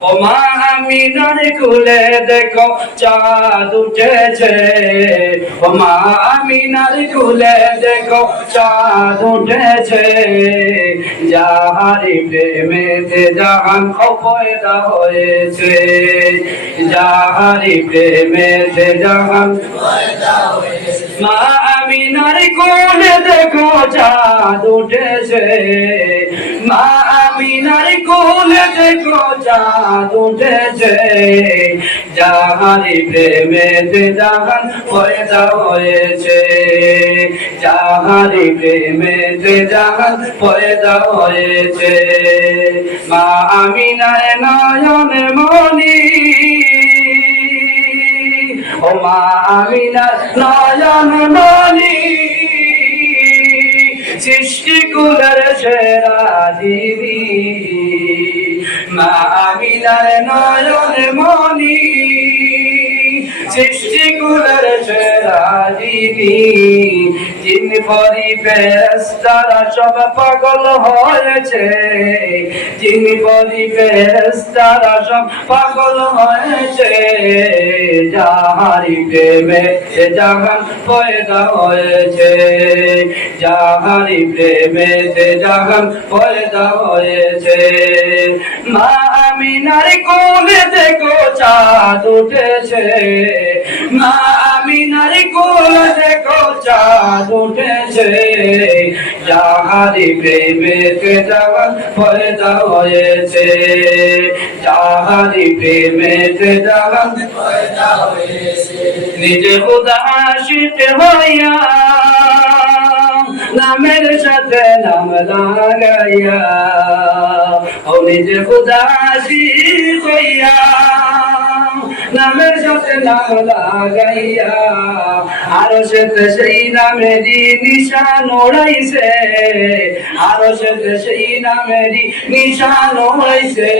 ও মা আমিনার কোলে দেখো চাঁদ উঠেছে। ও মা আমিনার কোলে দেখো চাঁদ উঠেছে। যাহারি প্রেমেতে জাহান পয়দা হয়েছে। যাহারি প্রেমেতে জাহান পয়দা হয়েছে। মা আমিনার কোলে দেখো চাঁদ উঠেছে। মা আমিনার কোলে দেখো চাঁদ উঠেছে। যাহারি প্রেমেতে জাহান পয়দা হয়েছে। যাহারি প্রেমেতে জাহান পয়দা হয়েছে। মা আমিনার নয়ন মনি। ও মা আমিনার নয়ন মনি। সৃষ্টি কুলের সেরা দিবি। মা আমিনার নয়ন মনি। সৃষ্টি কুলের সেরা দিবি। জিন পরি ফেরেশতারা সব পাগল হয়েছে। জিন পরি ফেরেশতারা সব পাগল হয়েছে। যাহারি প্রেমে জাহান পয়দা হয়েছে। যাহারি প্রেমেতে জাহান পয়দা হয়েছে। মা আমিনার কোলে দেখো চাঁদ উঠেছে। মা আমিনার কোলে দেখো চাঁদ উঠেছে। যাহারি প্রেমেতে জাহান পয়দা হয়েছে। যাহারি প্রেমেতে জাহান পয়দা হয়েছে। নিজে খুদা আশিক হইয়া নামের সাথে নাম লাগাইয়া। ও নিজে খুদা আশিক হইয়া নামের সাথে নাম লাগাইয়া। আরো সাথে সেই নামেরই নিশান ওড়াইছে। আরো সাথে সেই নামেরই নিশান ওড়াইছে।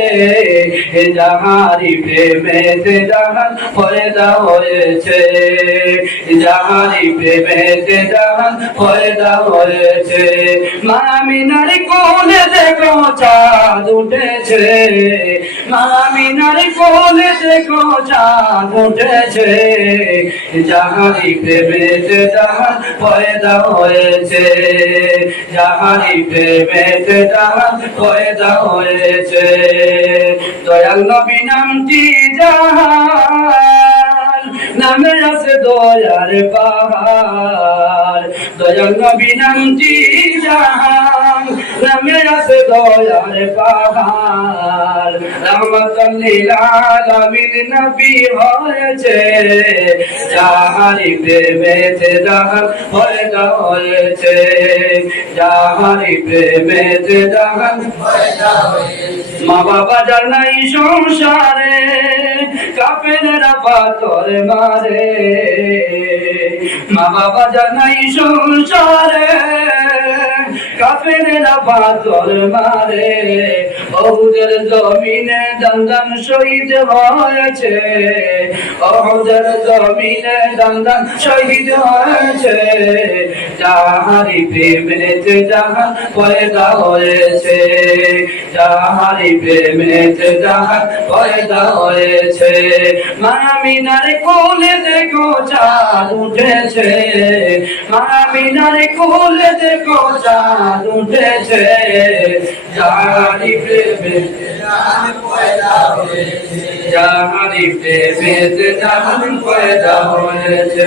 যাহারি প্রেমেতে জাহান পয়দা হয়েছে। যাহারি প্রেমেতে জাহান পয়দা হয়েছে। মা আমিনার কোলে দেখো চাঁদ উঠেছে। মা আমিনার কোলে দেখো চাঁদ উঠেছে। যাহারি প্রেমেতে জাহান পয়দা হয়েছে। যাহারি প্রেমেতে জাহান পয়দা হয়েছে। দয়াল নবী নামটি জাহান নামে আছে দয়ার পাহাড়। দয়াল নবী নামটি জাহান নামে আছে দয়ার পাহাড়। রহমাতুল লিল আলামিন নবী হয়েছে। যাহারি প্রেমেতে জাহান পয়দা হয়েছে। যাহারি প্রেমেতে জাহান পয়দা হয়েছে। মা বাবা যার নাই সংসারে কাফেরেরা পাথর মারে। মা বাবা যার নাই সংসারে কাফেরেরা পাথর মারে। ওহুদের জমিনে দান শহীদ হয়েছে। ওহুদের জমিনে দান শহীদ হয়েছে। যাহারি প্রেমেতে জাহান পয়দা হয়েছে। যাহারি প্রেমেতে জাহান পয়দা হয়েছে। মা আমিনার কোলে দেখো চাঁদ উঠেছে। মা আমিনার কোলে দেখো চাঁদ উঠেছে। যাহারি প্রেমেতে জাহান পয়দা হয়েছে। যাহারি প্রেমেতে জাহান পয়দা হয়েছে।